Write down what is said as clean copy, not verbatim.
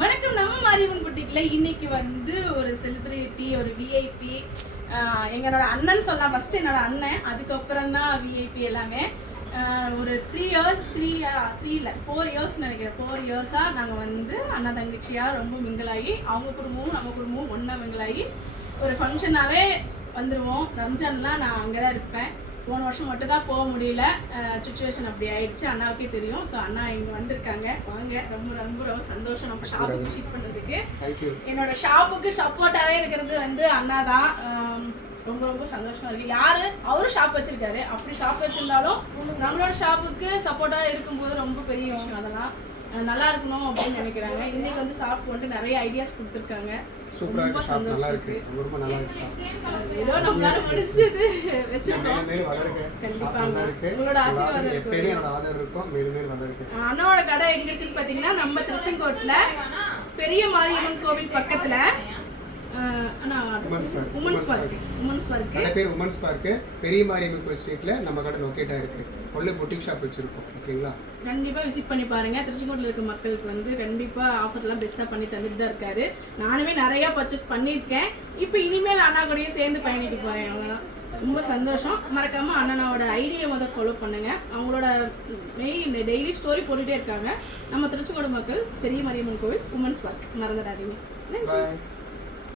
வணக்கம். நம்ம மாரியம்மன் புட்டிக்ல இன்னைக்கு வந்து ஒரு செலிபிரிட்டி, ஒரு விஐபி, எங்களோட அண்ணன் சொல்லலாம். ஃபர்ஸ்ட் என்னோட அண்ணன், அதுக்கப்புறம் தான் விஐபி எல்லாமே. ஒரு 4 இயர்ஸ் நினைக்கிறேன். 4 இயர்ஸாக நாங்கள் வந்து அண்ணா தங்கச்சியாக ரொம்ப மிங்கிளாகி, அவங்க குடும்பமும் நம்ம குடும்பமும் ஒன்றா மிங்கிளாகி ஒரு ஃபங்க்ஷனாகவே வந்துடுவோம். ரம்ஜான்லாம் நான் அங்கே தான் இருப்பேன். போன வருஷம் மட்டும் தான் போக முடியல, சுச்சுவேஷன் அப்படி ஆயிடுச்சு. அண்ணாவுக்கே தெரியும். ஸோ அண்ணா இங்கே வந்திருக்காங்க. வாங்க, ரொம்ப ரொம்ப ரொம்ப சந்தோஷம் நம்ம ஷாப்புக்கு விசிட் பண்ணுறதுக்கு. என்னோட ஷாப்புக்கு சப்போர்ட்டாகவே இருக்கிறது வந்து அண்ணா தான். ரொம்ப ரொம்ப சந்தோஷமா இருக்கு. யாரு அவரும் ஷாப் வச்சிருக்காரு. அப்படி ஷாப் வச்சிருந்தாலும் நம்மளோட ஷாப்புக்கு சப்போர்ட்டாக இருக்கும்போது ரொம்ப பெரிய விஷயம். அதெல்லாம் நல்லா இருக்கணும் அப்படின்னு நினைக்கிறாங்க. இன்னைக்கு வந்து ஷாப் வந்து நிறைய ஐடியாஸ் கொடுத்துருக்காங்க. ரொம்ப சந்தோஷம் இருக்கு. ஏதோ நம்மளால முடிஞ்சது வச்சிருக்கோம். கண்டிப்பா உங்களோட ஆசீர்வாதம் இருக்கும். அண்ணாவோட கடை எங்க இருக்குன்னு பாத்தீங்கன்னா, நம்ம திருச்செங்கோட்டுல பெரிய மாரியம்மன் கோவில் பக்கத்துல உமன்ஸ் பார்க் பெரிய மாரியம்மன் கோவில் ஸ்ட்ரீட்ல நம்ம கடை லொகேட் ஆயிருக்கு. ஒல்ல பொட்டிக் ஷாப் வச்சிருக்கோம். ஓகேங்களா, கண்டிப்பா விசிட் பண்ணி பாருங்க. திருச்செங்கோட்டில் இருக்க மக்களுக்கு வந்து கண்டிப்பா ஆஃபர்லாம் பெஸ்ட்டாக பண்ணி தந்துட்டு தான் இருக்காரு. நானுமே நிறைய பர்ச்சேஸ் பண்ணியிருக்கேன். இப்போ இனிமேல் அண்ணா கூடயும் சேர்ந்து பயணிக்க போறேன். அவ்வளோதான். ரொம்ப சந்தோஷம். மறக்காம அண்ணனோட ஐடியா ஃபாலோ பண்ணுங்க. அவங்களோட டெய்லி ஸ்டோரி போட்டுட்டே இருக்காங்க. நம்ம திருச்செங்கோடு மக்கள் பெரிய மாரியம்மன் கோவில் உமன்ஸ் பார்க் மறந்துடாதீங்க. நன்றி.